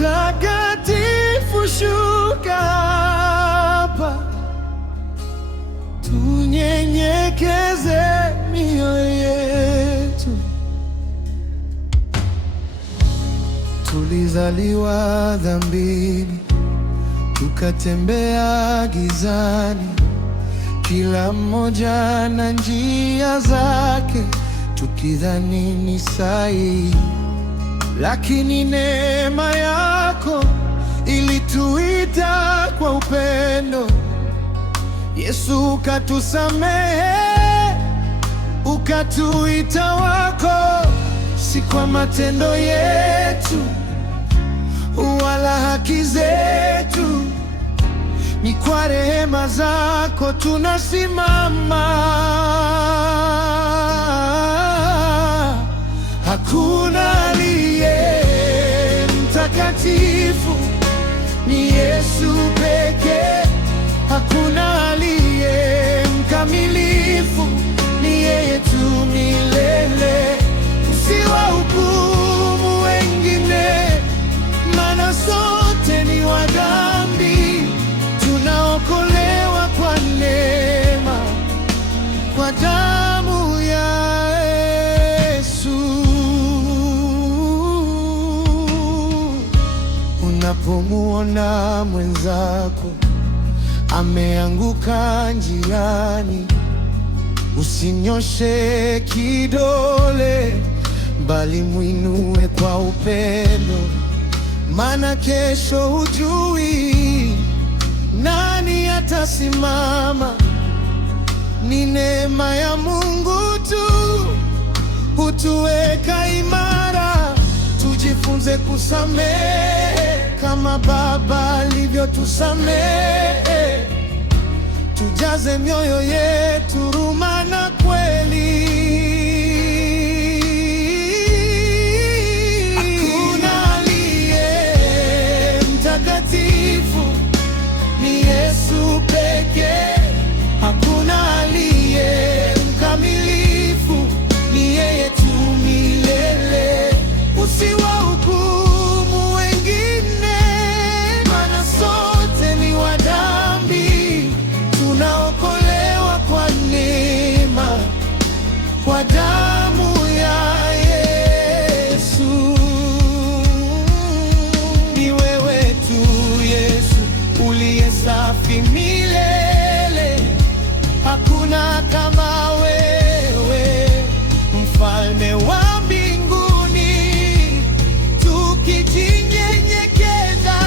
Mtakatifu, shuka hapa, tunyenyekeze mioyo yetu. Tulizaliwa dhambini, tukatembea gizani, kila mmoja na njia zake, tukidhani ni sahihi. Lakini neema yako ilituita kwa upendo. Yesu ukatusamehe, ukatuita wako, si kwa matendo yetu wala haki zetu, ni kwa rehema zako tunasimama. Hakuna aliye mtakatifu, ni Yesu pekee. Hakuna aliye mkamilifu, ni yeye tu milele. Usiwahukumu wengine, maana sote ni wadhambi, tunaokolewa kwa neema, kwa damu ya Yesu. Unapomuona mwenzako ameanguka njiani, usinyoshe kidole, bali mwinue kwa upendo, maana kesho hujui nani atasimama. Ni neema ya Mungu tu hutuweka imara. Tujifunze kusamehe kama Baba alivyotusamehe. Tujaze mioyo yetu huruma na kweli. Hakuna aliye mtakatifu, ni Yesu pekee. Hakuna aliye mkamilifu, ni yeye tu milele. Usiwahukumu wengine, maana sote ni wadhambi, tunaokolewa kwa neema, kwa damu ya Yesu. Ni wewe tu Yesu uliye safi milele. Hakuna kama wewe, mfalme wa mbinguni. Tukijinyenyekeza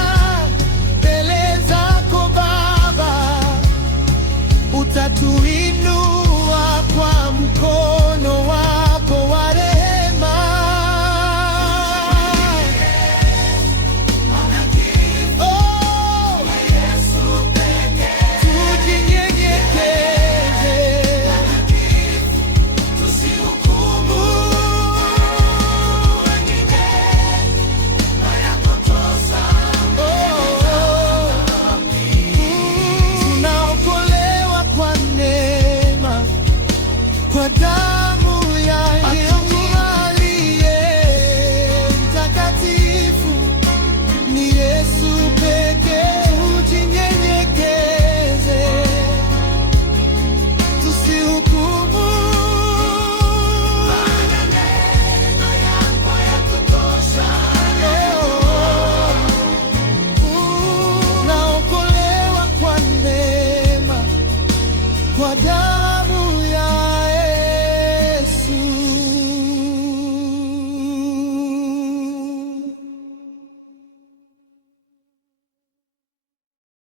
mbele zako Baba, utatuinua kwa mkono wako wa rehema. Oh, tujinyenyekeze, tusihukumu wengine, tunaokolewa kwa neema, kwa damu ya Yesu. Aliye mtakatifu, ni Yesu pekee. Tujinyenyekeze, tusihukumu, maana neno yako yatutosha. Naokolewa kwa neema, kwa damu